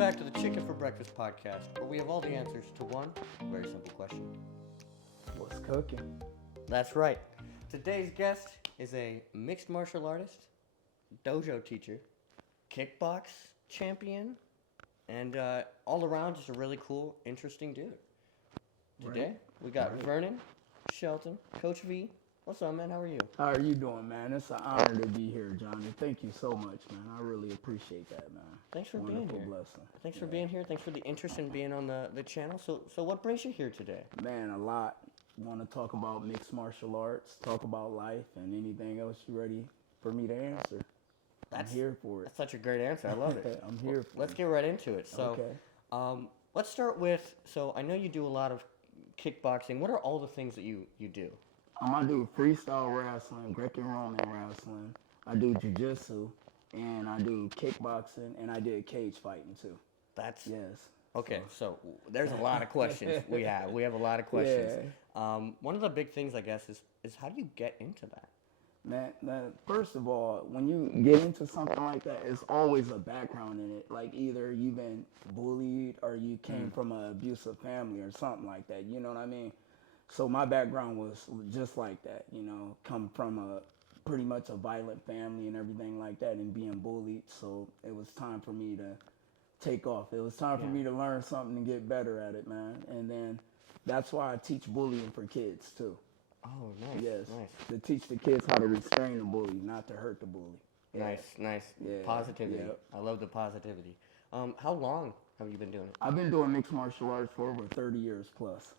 back to the Chicken for Breakfast podcast, where we have all the answers to one very simple question. What's cooking? That's right. Today's guest is a mixed martial artist, dojo teacher, kickbox champion, and all around just a really cool, interesting dude. Today, we got Vernon Shelton, Coach V. What's up, man? How are you? How are you doing, man? It's an honor to be here, Johnny. Thank you so much, man. I really appreciate that, man. Thanks for being here. Blessing. Thanks for being here. Thanks for the interest in being on the channel. So what brings you here today? Man, a lot. Want to talk about mixed martial arts, talk about life, and anything else you ready for me to answer. I'm here for it. That's such a great answer. I love it. I'm here for Let's get right into it. So, okay. Let's start with, so I know you do a lot of kickboxing. What are all the things that you do? I do freestyle wrestling, Greco-Roman wrestling. I do jiu-jitsu, and I do kickboxing, and I did cage fighting too. That's yes. Okay, so there's a lot of questions we have. We have a lot of questions. Yeah. One of the big things, I guess, is how do you get into that? Man, first of all, when you get into something like that, it's always a background in it. Like either you've been bullied or you came from an abusive family or something like that. You know what I mean? So my background was just like that, you know, come from a pretty much a violent family and everything like that and being bullied. So it was time for me to take off. It was time for me to learn something and get better at it, man. And then that's why I teach bullying for kids too. Oh, nice. Yes. Nice. To teach the kids how to restrain the bully, not to hurt the bully. Yeah. Nice. Yeah. Positivity. Yep. I love the positivity. How long have you been doing it? I've been doing mixed martial arts for over 30 years plus.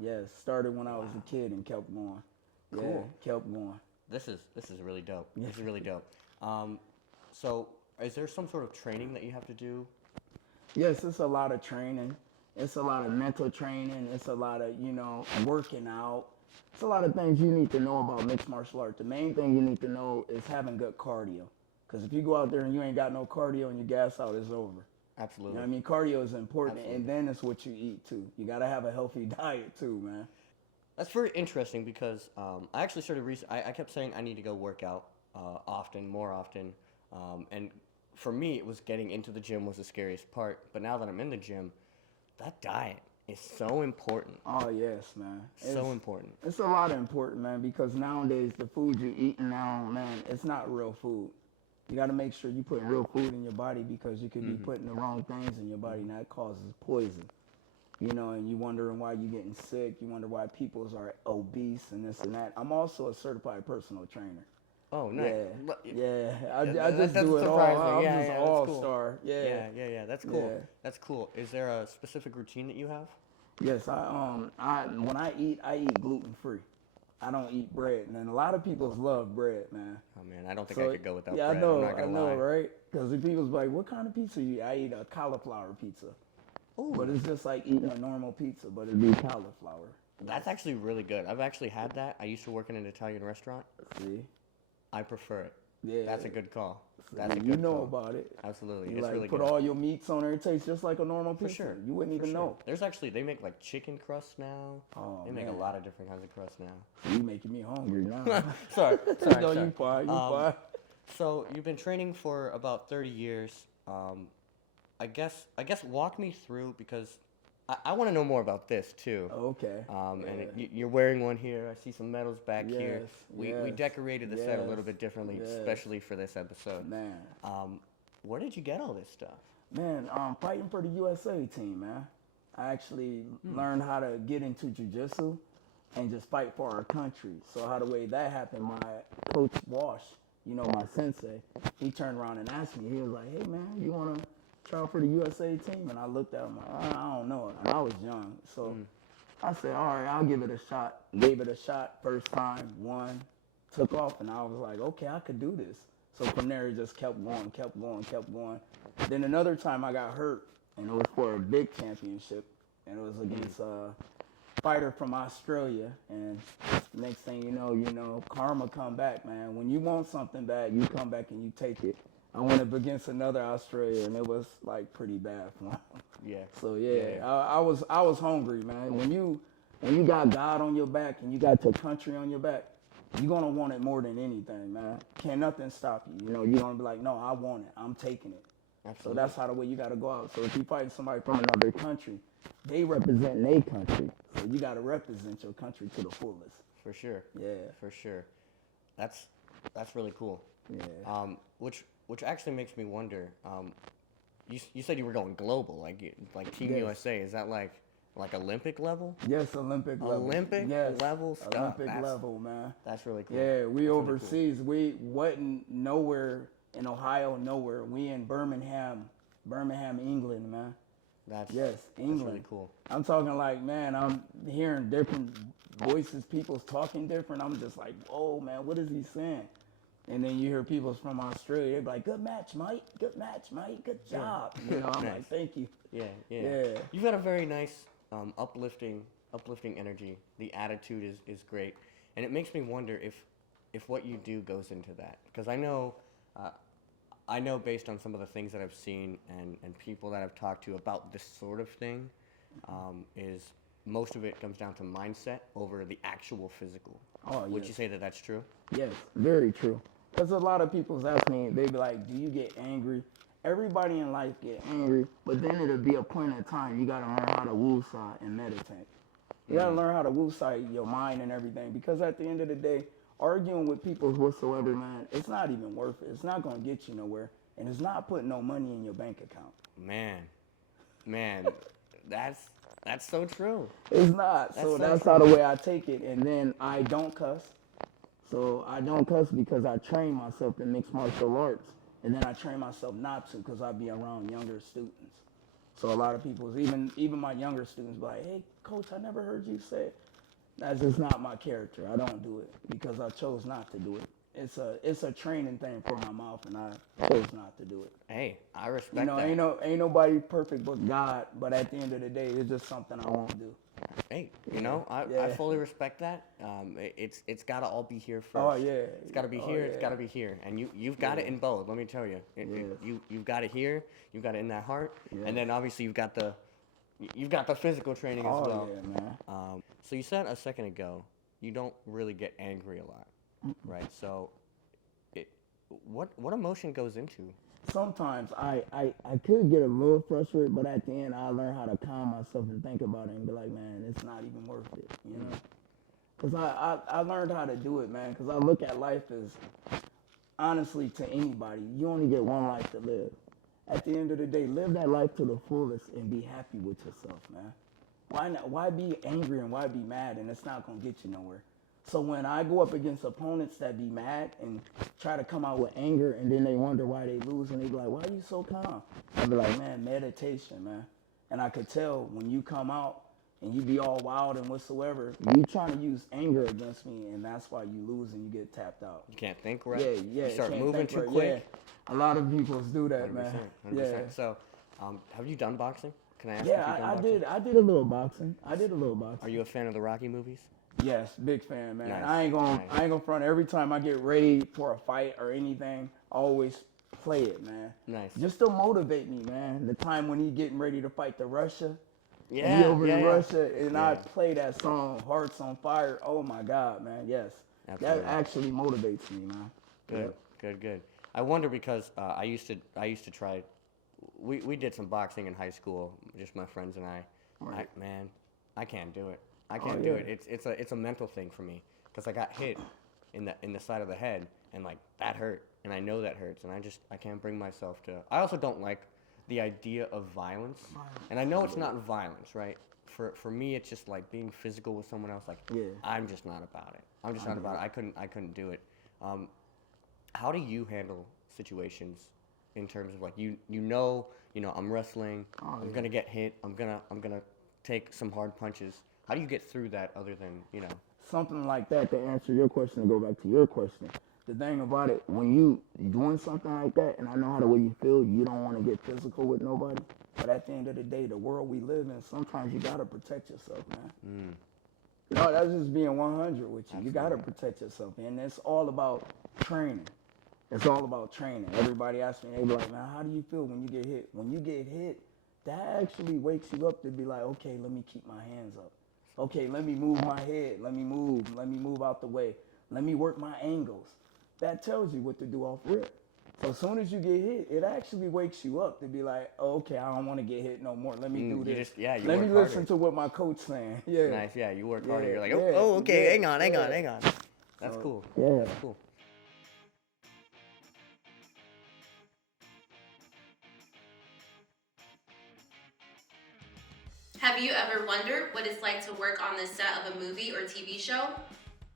Yes, started when I was a kid and kept going. Cool. Yeah, kept going. This is really dope. This is really dope. So is there some sort of training that you have to do? Yes, it's a lot of training. It's a lot of mental training. It's a lot of, working out. It's a lot of things you need to know about mixed martial arts. The main thing you need to know is having good cardio. Because if you go out there and you ain't got no cardio and you gas out, it's over. Absolutely. You know what I mean? Cardio is important, Absolutely. and then it's what you eat, too. You got to have a healthy diet, too, man. That's very interesting because I actually started I kept saying I need to go work out more often. And for me, it was getting into the gym was the scariest part. But now that I'm in the gym, that diet is so important. Oh, yes, man. So important. It's a lot important, man, because nowadays the food you're eating now, man, it's not real food. You got to make sure you put real food in your body because you could be putting the wrong things in your body, and that causes poison. You know, and you wondering why you're getting sick. You wonder why people are obese and this and that. I'm also a certified personal trainer. Oh, nice. Yeah. I just do it all. I'm just an all-star. Yeah. That's cool. Yeah. That's cool. Is there a specific routine that you have? Yes, when I eat gluten-free. I don't eat bread, and a lot of people love bread, man. Oh man, I don't think I could go without bread. Yeah, I'm not I gonna know, lie. right? Because people's like, "What kind of pizza you eat?" I eat a cauliflower pizza. Ooh. But it's just like eating a normal pizza, but it'd be cauliflower. That's actually really good. I've actually had that. I used to work in an Italian restaurant. See? I prefer it. Yeah. That's a good call. See, That's a good you know call. about it. Absolutely. You It's like really put good. all your meats on there. It tastes just like a normal pizza. For sure. You wouldn't even know. There's actually, they make like chicken crust now. Oh, They make a man. lot of different kinds of crust now. You making me hungry now. Sorry. No, you fine. You fine. So you've been training for about 30 years. I guess walk me through because I want to know more about this too. Okay. And you're wearing one here. I see some medals back here. We yes, decorated the set a little yes, bit differently, yes. especially for this episode. Man. Where did you get all this stuff? Man, fighting for the USA team, man. I actually learned how to get into jiu-jitsu and just fight for our country. So how the way that happened, my coach Wash, my sensei, he turned around and asked me, he was like, "Hey man, you wanna try out for the USA team?" And I looked at him like, I don't know. And I was young. So I said, all right, I'll give it a shot. Gave it a shot first time, won, took off, and I was like, okay, I could do this. So from there, it just kept going. Then another time I got hurt, and it was for a big championship, and it was against a fighter from Australia. And next thing you know, karma come back, man. When you want something bad, you come back and you take it. I went up against another Australian, and it was like pretty bad for him. Yeah. So I was hungry, man. When you got God on your back and you got your country on your back, you're gonna want it more than anything, man. Can't nothing stop you. You're gonna be like, no, I want it. I'm taking it. So Absolutely. that's how the way you got to go out. So if you fighting somebody from another country, they represent their country. So you got to represent your country to the fullest. For sure. Yeah. For sure. That's really cool. Yeah. Which actually makes me wonder. You said you were going global, like Team Yes. USA. Is that like Olympic level? Yes, Olympic level. Olympic Yes. level stuff. Olympic level, man. That's really cool. Yeah, we That's really cool. overseas. We wasn't nowhere in Ohio, nowhere. We in Birmingham, England, man. That's England. That's really cool. I'm talking like, man, I'm hearing different voices, people's talking different. I'm just like, whoa, man, what is he saying? And then you hear people from Australia, they're like, good match, Mike. Good match, Mike. Good job. You know, I'm Nice. like, thank you. Yeah. Yeah. You've got a very nice, uplifting energy. The attitude is great, and it makes me wonder if what you do goes into that, because I know based on some of the things that I've seen and people that I've talked to about this sort of thing, is most of it comes down to mindset over the actual physical. Oh, Would yes. you say that that's true? Yes, very true. Because a lot of people's ask me, they be like, do you get angry? Everybody in life get angry, but then it'll be a point in time you got to learn how to woosah and meditate. You got to learn how to woosah your mind and everything, because at the end of the day, arguing with people whatsoever, man, it's not even worth it. It's not going to get you nowhere, and it's not putting no money in your bank account. Man, that's so true. It's not. So that's how the way I take it. And then I don't cuss. So I don't cuss because I train myself in mixed martial arts. And then I train myself not to because I be around younger students. So a lot of people, even my younger students, be like, hey, coach, I never heard you say it. That's just not my character. I don't do it because I chose not to do it. It's a training thing for my mouth, and I chose not to do it. Hey, I respect that. Ain't nobody perfect but God. But at the end of the day, it's just something I won't do. Hey, I fully respect that. It's got to all be here first. Oh yeah. It's got to be here. It's got to be here, and you've got it in both. Let me tell you, you've got it here. You've got it in that heart, and then obviously you've got the physical training as well. Yeah, man. So you said a second ago you don't really get angry a lot, right? So, what emotion goes into? Sometimes I could get a little frustrated, but at the end I learn how to calm myself and think about it and be like, man, it's not even worth it, you know? Because I learned how to do it, man, because I look at life as, honestly, to anybody, you only get one life to live. At the end of the day, live that life to the fullest and be happy with yourself, man. Why be angry and why be mad, and it's not going to get you nowhere? So when I go up against opponents that be mad and try to come out with anger, and then they wonder why they lose, and they be like, why are you so calm? I be like, man, meditation, man. And I could tell when you come out and you be all wild and whatsoever, you trying to use anger against me, and that's why you lose and you get tapped out. You can't think right. Yeah. You start can't moving think too right. quick. Yeah. A lot of people do that, 100%, man. 100%. Yeah. So, have you done boxing? Can I ask if you've Yeah, done I boxing? did. I did a little boxing. Are you a fan of the Rocky movies? Yes, big fan, man. Nice, I ain't nice. gonna front. Every time I get ready for a fight or anything, I always play it, man. Nice. Just to motivate me, man. The time when he getting ready to fight the Russia, Yeah, and he over in yeah. Russia, and I Yeah. play that song, Hearts on Fire. Oh my God, man. Yes, Absolutely. that actually motivates me, man. Good. I wonder because I used to try. We did some boxing in high school, just my friends and I. Right. I can't do it. I can't do yeah. it. It's a mental thing for me because I got hit in the side of the head, and like that hurt, and I know that hurts, and I can't bring myself to. I also don't like the idea of violence, and I know it's not violence, right? For me, it's just like being physical with someone else. Like Yeah. I'm just not about it. I'm just not about it. I couldn't do it. How do you handle situations in terms of like I'm wrestling, I'm gonna get hit, I'm gonna take some hard punches. How do you get through that other than Something like that to answer your question, to go back to your question. The thing about it, when you doing something like that, and I know how the way you feel, you don't want to get physical with nobody. But at the end of the day, the world we live in, sometimes you gotta protect yourself, man. No, that's just being 100 with you. You gotta protect yourself, and it's all about training. It's all about training. Everybody asks me, they be like, man, how do you feel when you get hit? When you get hit, that actually wakes you up to be like, okay, let me keep my hands up. Okay, let me move my head. Let me move out the way. Let me work my angles. That tells you what to do off rip. So as soon as you get hit, it actually wakes you up to be like, oh, okay, I don't want to get hit no more. Let me do You this. just, yeah, you Let work me harder. listen to what my coach saying. Yeah. Nice, yeah, you work harder. Yeah, You're like, yeah, okay, yeah, hang on. That's So, cool. yeah. That's cool. Have you ever wondered what it's like to work on the set of a movie or TV show?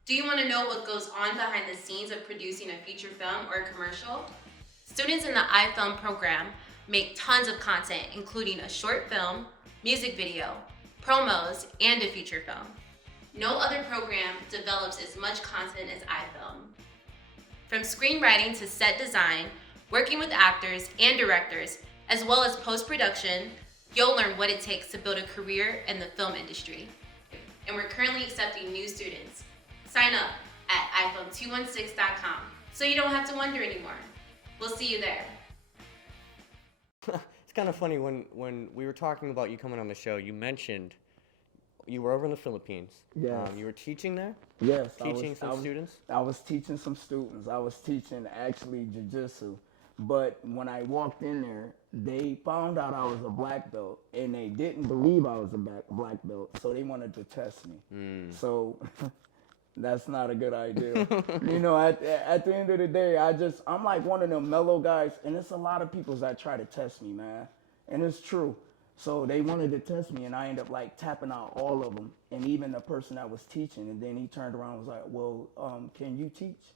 Do you want to know what goes on behind the scenes of producing a feature film or a commercial? Students in the iFilm program make tons of content, including a short film, music video, promos, and a feature film. No other program develops as much content as iFilm. From screenwriting to set design, working with actors and directors, as well as post-production, you'll learn what it takes to build a career in the film industry. And we're currently accepting new students. Sign up at iPhone216.com so you don't have to wonder anymore. We'll see you there. It's kind of funny when we were talking about you coming on the show, you mentioned you were over in the Philippines. Yes. You were teaching there? Yes. Teaching some students? I was teaching some students. I was teaching actually Jiu-Jitsu. But when I walked in there, they found out I was a black belt, and they didn't believe I was a black belt, so they wanted to test me. So that's not a good idea. You know, at the end of the day, I'm like one of them mellow guys, and it's a lot of people that try to test me, man, and it's true. So they wanted to test me, and I ended up like tapping out all of them, and even the person that was teaching, and then he turned around and was like, well, can you teach?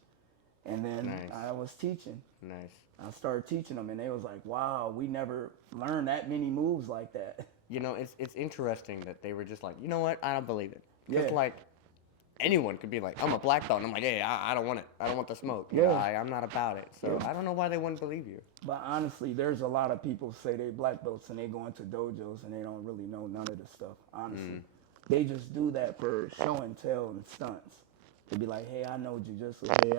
And then Nice. I was teaching. Nice. I started teaching them, and they was like, wow, we never learned that many moves like that. You know, it's interesting that they were just like, you know what? I don't believe it. Because, Yeah. like, anyone could be like, I'm a black belt. And I'm like, hey, I don't want it. I don't want the smoke. You know, Yeah. I'm not about it. So Yeah. I don't know why they wouldn't believe you. But honestly, there's a lot of people say they black belts, and they go into dojos, and they don't really know none of the stuff, honestly. They just do that for show and tell and stunts. They be like, hey, I know jiu-jitsu. Hey,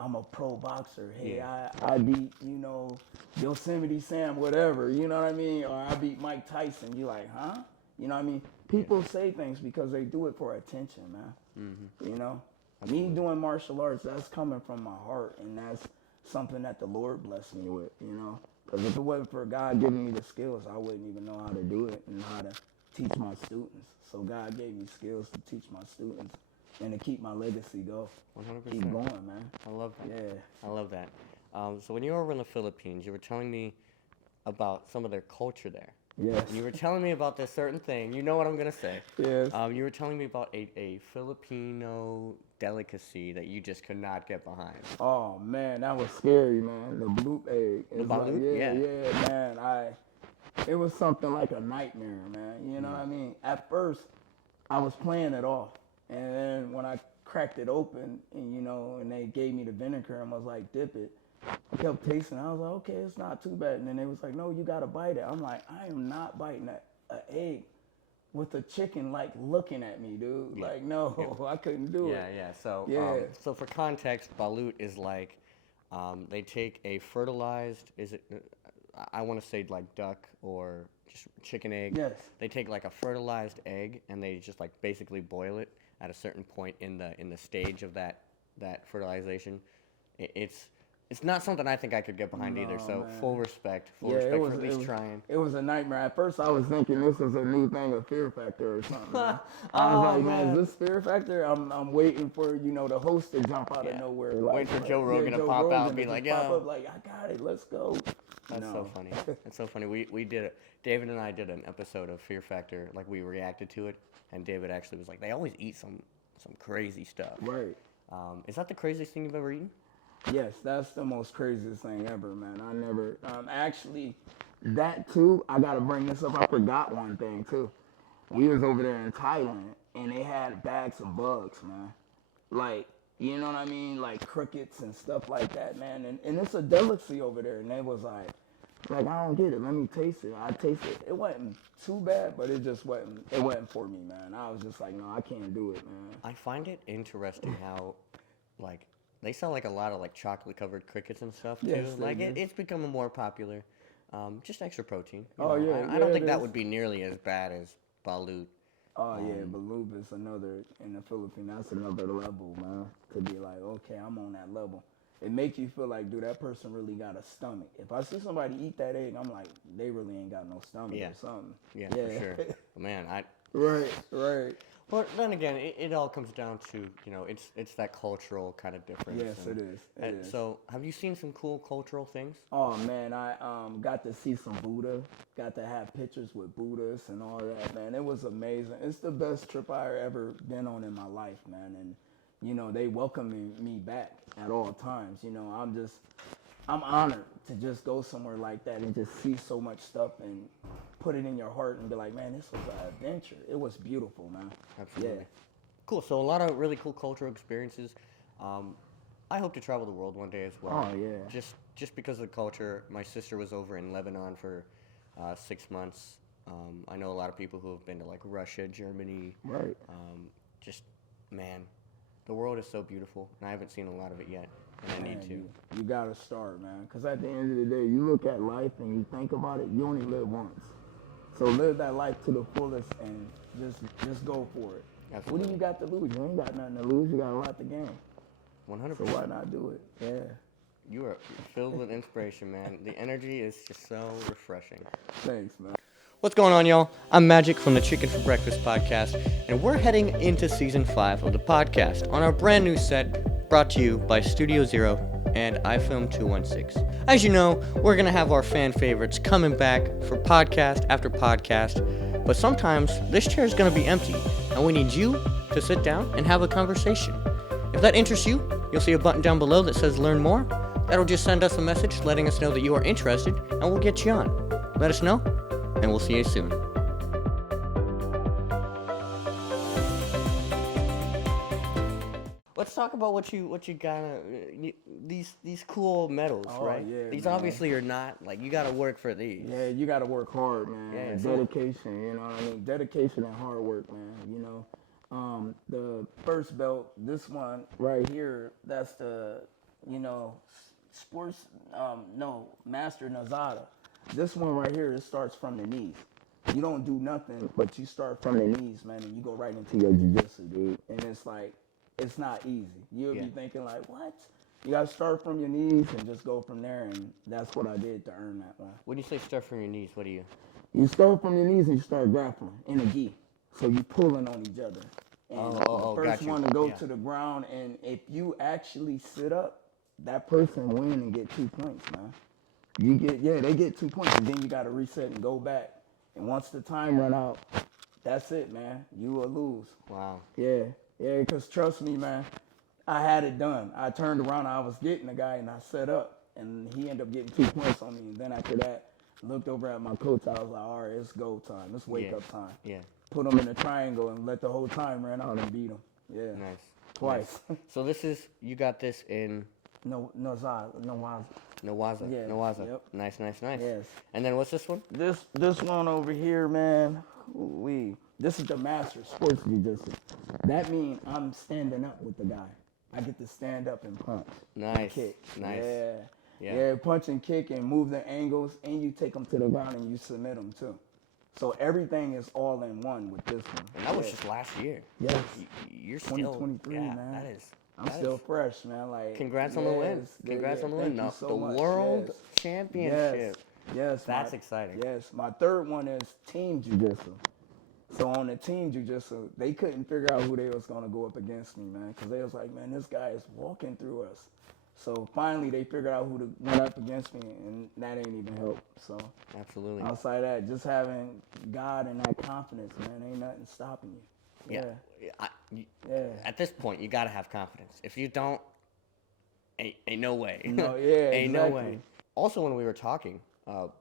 I'm a pro boxer. Hey, Yeah. I beat, you know, Yosemite Sam, whatever. You know what I mean? Or I beat Mike Tyson. You like, huh? You know what I mean? People say things because they do it for attention, man. You know? Me doing martial arts, that's coming from my heart, and that's something that the Lord blessed me with, you know? Because if it wasn't for God giving me the skills, I wouldn't even know how to do it and how to teach my students. So God gave me skills to teach my students and to keep my legacy go. 100%. Keep going, man. I love that. Yeah. I love that. So when you were over in the Philippines, you were telling me about some of their culture there. Yes. And you were telling me about this certain thing. You know what I'm going to say. Yes. You were telling me about a Filipino delicacy that you just could not get behind. Oh, man, that was scary, man. The bloop egg. The It's like, balut? yeah, man. It was something like a nightmare, man. You know what I mean? At first, I was playing it off. And then when I cracked it open, and you know, and they gave me the vinegar and was like, dip it. I kept tasting. I was like, okay, it's not too bad. And then they was like, no, you gotta bite it. I'm like, I am not biting an egg with a chicken like looking at me, dude. Yeah. Like, no, I couldn't do it. Yeah. So, Yeah. So for context, balut is like they take a fertilized, I want to say like duck or just chicken egg. Yes. They take like a fertilized egg and they just like basically boil it at a certain point in the stage of that fertilization. It's not something I think I could get behind either. So man. full respect Yeah, for at least trying. It was a nightmare. At first, I was thinking this was a new thing of Fear Factor or something. Man. I Oh, was like, man. is this Fear Factor? I'm waiting for, you know, the host to jump out of Yeah. nowhere. Wait for Joe Rogan to pop out and be like, pop yo. up like, I got it, let's go. That's so funny. That's so funny. We did it. David and I did an episode of Fear Factor. Like we reacted to it, and David actually was like, they always eat some crazy stuff. Right. Is that the craziest thing you've ever eaten? Yes, that's the most craziest thing ever, man. I never, actually, that too, I gotta bring this up. I forgot one thing too. We was over there in Thailand, and they had bags of bugs, man. Like, you know what I mean? Like crickets and stuff like that, man. And it's a delicacy over there. And they was like, I don't get it. Let me taste it. I tasted it. It wasn't too bad, but it wasn't for me, man. I was just like, no, I can't do it, man. I find it interesting how, like, they sell like a lot of like chocolate covered crickets and stuff too. Yes, they Like do. it's becoming more popular. Just extra protein. you Oh, know. yeah, I don't yeah, think it that is. would be nearly as bad as balut. Oh, yeah, Baloob is another, in the Philippines, that's another level, man. To be like, okay, I'm on that level. it makes you feel like, dude, that person really got a stomach. If I see somebody eat that egg, I'm like, they really ain't got no stomach or something. Yeah, for sure. Man, Right. But then again, it all comes down to, it's that cultural kind of difference. Yes, it is. So, have you seen some cool cultural things? Oh man, I got to see some Buddha, got to have pictures with Buddhists and all that, man. It was amazing. It's the best trip I ever been on in my life, man. And they welcome me back at all times. I'm honored to just go somewhere like that and just see so much stuff and put it in your heart and be like, man, this was an adventure. It was beautiful, man. Absolutely. Yeah. Cool. So a lot of really cool cultural experiences. I hope to travel the world one day as well. Oh, yeah. Just because of the culture. My sister was over in Lebanon for 6 months. I know a lot of people who have been to like Russia, Germany. Right. Man, the world is so beautiful, and I haven't seen a lot of it yet, and I need to. You gotta start, man. Because at the end of the day, you look at life and you think about it, you only live once. So live that life to the fullest and just go for it. Absolutely. What do you got to lose? You ain't got nothing to lose. You got a lot to gain. 100%. So why not do it? Yeah. You are filled with inspiration, man. The energy is just so refreshing. Thanks, man. What's going on, y'all? I'm Magic from the Chicken for Breakfast podcast, and we're heading into season 5 of the podcast on our brand new set brought to you by Studio Zero and iFilm 216. As you know, we're going to have our fan favorites coming back for podcast after podcast, but sometimes this chair is going to be empty, and we need you to sit down and have a conversation. If that interests you, you'll see a button down below that says Learn More. That'll just send us a message letting us know that you are interested, and we'll get you on. Let us know, and we'll see you soon. Let's talk about what you gotta these cool medals, right? Yeah, these man. obviously are not like you gotta work for these. Yeah, you gotta work hard, man. Yeah, dedication, you know what I mean? Dedication and hard work, man. The first belt, this one right here, that's the, sports, Master Nazada. This one right here, it starts from the knees. You don't do nothing, but you start from the knees, man, and you go right into your jiu-jitsu, dude. And it's like, it's not easy. You'll be thinking like, what? You gotta start from your knees and just go from there, and that's what I did to earn that one. When you say start from your knees, what do you? You start from your knees and you start grappling in a gi. So you pulling on each other. And the first one to go to the ground, and if you actually sit up, that person win and get 2 points, man. They get 2 points, and then you gotta reset and go back. And once the time run out, that's it, man. You will lose. Wow. Yeah, because trust me, man, I had it done. I turned around, I was getting the guy, and I set up, and he ended up getting 2 points on me. And then after that, looked over at my coach, I was like, all right, it's go time. It's wake up time. Yeah. Put him in a triangle and let the whole time run out and beat him. Yeah. Nice. Twice. Nice. So you got this in Nawaza. Yeah. Nawaza. Yep. Nice. Yes. And then what's this one? This one over here, man. This is the master sports jiu-jitsu. That means I'm standing up with the guy. I get to stand up and punch. Nice. Kick. Nice. Yeah, punch and kick and move the angles, and you take them to the ground and you submit them too. So everything is all in one with this one. And that was just last year. Yes. You're 2023, still, man. I'm still fresh, man. Like, congrats on the win. Congrats on the win. Thank you so the much. World Championship. Yes. That's exciting. Yes. My third one is team jiu-jitsu. So on the team jiu-jitsu, they couldn't figure out who they was going to go up against me, man. Because they was like, man, this guy is walking through us. So finally they figured out who to went up against me, and that ain't even help. So absolutely. Outside that, just having God and that confidence, man, ain't nothing stopping you. Yeah. At this point, you gotta have confidence. If you don't, ain't no way. No, ain't exactly. no way. Also, when we were talking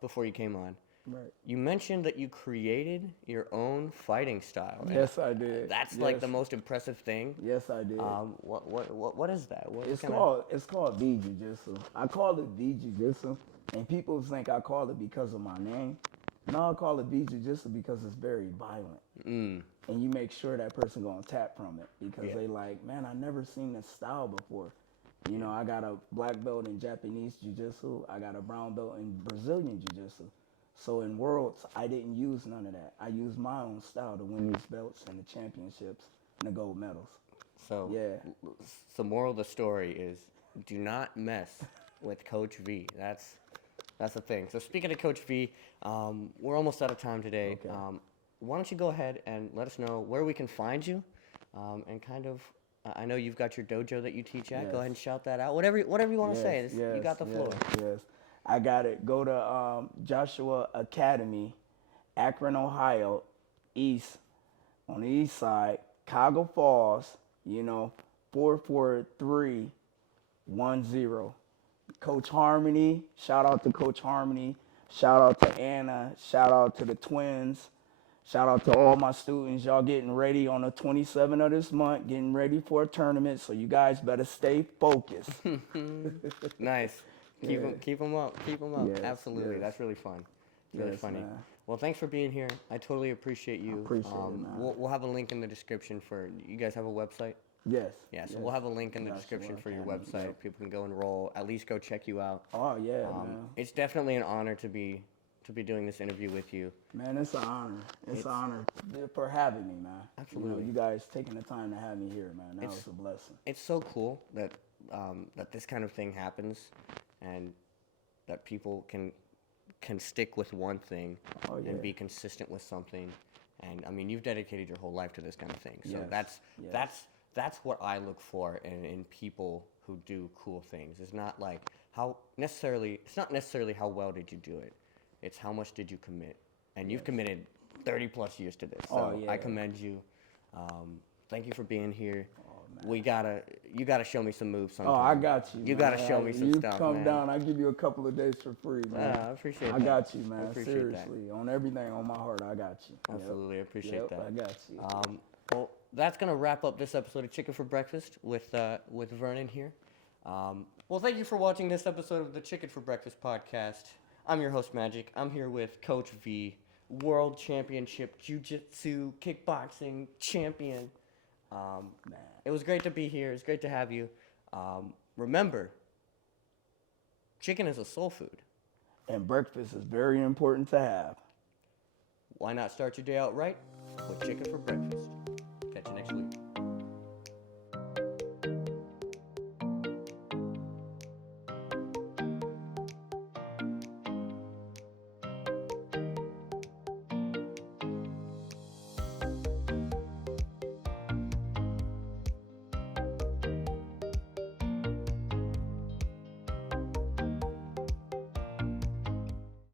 before you came on, right, you mentioned that you created your own fighting style. Yes, I did. That's like the most impressive thing. Yes, I did. What is that? It's called V Jiu-Jitsu. I call it V Jiu-Jitsu, and people think I call it because of my name. No, I call it V Jiu-Jitsu because it's very violent. And you make sure that person gonna tap from it because they like, man, I never seen this style before. You know, I got a black belt in Japanese Jiu-Jitsu. I got a brown belt in Brazilian Jiu-Jitsu. So in Worlds, I didn't use none of that. I used my own style to win these belts and the championships and the gold medals. So, the moral of the story is do not mess with Coach V. That's the thing. So speaking of Coach V, we're almost out of time today. Okay. Why don't you go ahead and let us know where we can find you, and kind of. I know you've got your dojo that you teach at. Yes. Go ahead and shout that out. Whatever you want to say. You got the floor. Yes, I got it. Go to Joshua Academy, Akron, Ohio, on the east side, Cuyahoga Falls, 44310. Coach Harmony, shout out to Coach Harmony, shout out to Anna, shout out to the twins, shout out to all my students. Y'all getting ready on the 27th of this month, getting ready for a tournament, so you guys better stay focused. Nice. Keep them up. Yes, Absolutely. yes. That's really fun. It's really Yes, funny. man. Well, thanks for being here. I totally appreciate you. I appreciate it, man. We'll have a link in the description for. You guys have a website? Yes. Yeah. So yes. we'll have a link in the Joshua description for your Academy, website. yep. People can go enroll. At least go check you out. Oh yeah, man. It's definitely an honor to be doing this interview with you. Man, it's an honor. It's an honor for having me, man. Absolutely. You guys taking the time to have me here, man. That was a blessing. It's so cool that that this kind of thing happens, and that people can stick with one thing and be consistent with something. And I mean, you've dedicated your whole life to this kind of thing. So Yes. that's what I look for in people who do cool things. It's not like it's not necessarily how well did you do it. It's how much did you commit. And you've committed 30 plus years to this. So I commend you. Thank you for being here. You gotta show me some moves sometime. Oh, I got you. You man. gotta show me some stuff, You come man. down, I give you a couple of days for free, man. I appreciate I that. got you, man. appreciate Seriously, on everything on my heart, I got you. Yep. Absolutely, I appreciate Yep, that. I got you. Well, that's gonna wrap up this episode of Chicken for Breakfast with Vernon here. Well, thank you for watching this episode of the Chicken for Breakfast podcast. I'm your host, Magic. I'm here with Coach V, World Championship Jiu-Jitsu Kickboxing Champion. It was great to be here. It's great to have you. Remember, chicken is a soul food. And breakfast is very important to have. Why not start your day out right with chicken for breakfast?